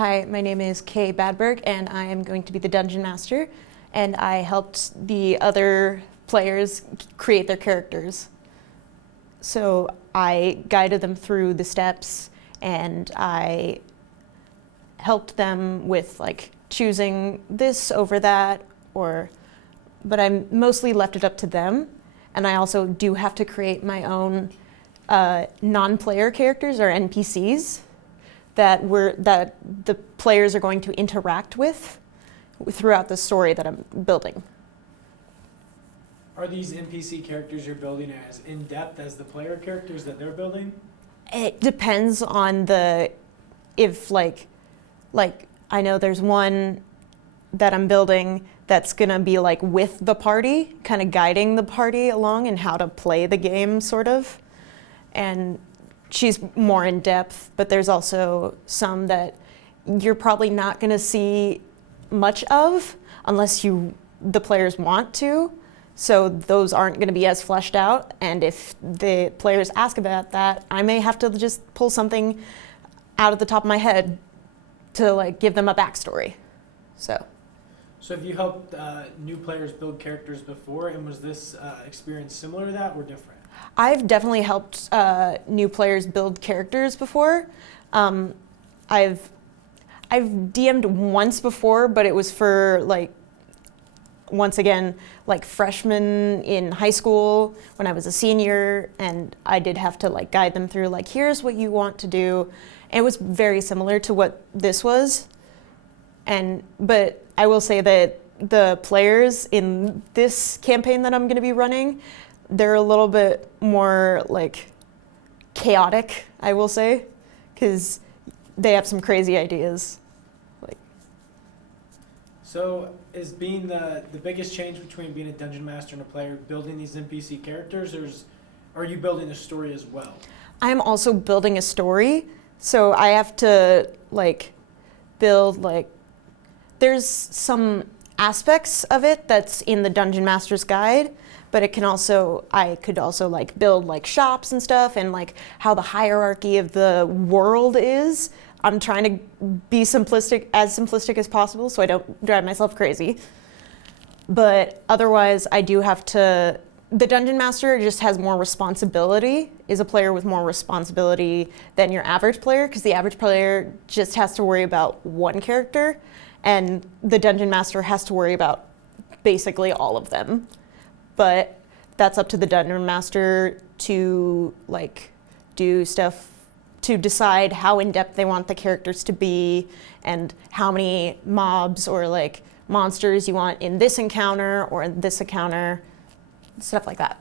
Hi, my name is Kay Badberg, and I am going to be the Dungeon Master, and I helped the other players create their characters. So I guided them through the steps, and I helped them with like choosing this over that, but I mostly left it up to them, and I also do have to create my own non-player characters or NPCs that the players are going to interact with throughout the story that I'm building. Are these NPC characters you're building as in-depth as the player characters that they're building? It depends on if like I know there's one that I'm building that's gonna be like with the party, kind of guiding the party along and how to play the game sort of. And she's more in depth, but there's also some that you're probably not gonna see much of unless the players want to. So those aren't gonna be as fleshed out. And if the players ask about that, I may have to just pull something out of the top of my head to like give them a backstory. So have you helped new players build characters before, and was this experience similar to that or different? I've definitely helped new players build characters before. I've DM'd once before, but it was for like, once again, like freshmen in high school when I was a senior, and I did have to like guide them through like, here's what you want to do. And it was very similar to what this was. But I will say that the players in this campaign that I'm gonna be running, they're a little bit more like chaotic, I will say, because they have some crazy ideas. So is being the biggest change between being a dungeon master and a player building these NPC characters, or are you building a story as well? I'm also building a story, so I have to like build there's some aspects of it that's in the Dungeon Master's Guide, but I could also like build like shops and stuff, and like how the hierarchy of the world is. I'm trying to be as simplistic as possible so I don't drive myself crazy. But otherwise, I do have to, the Dungeon Master just has more responsibility, is a player with more responsibility than your average player, because the average player just has to worry about one character, and the Dungeon Master has to worry about basically all of them. But that's up to the Dungeon Master to like do stuff to decide how in-depth they want the characters to be and how many mobs or like monsters you want in this encounter or in this encounter, stuff like that.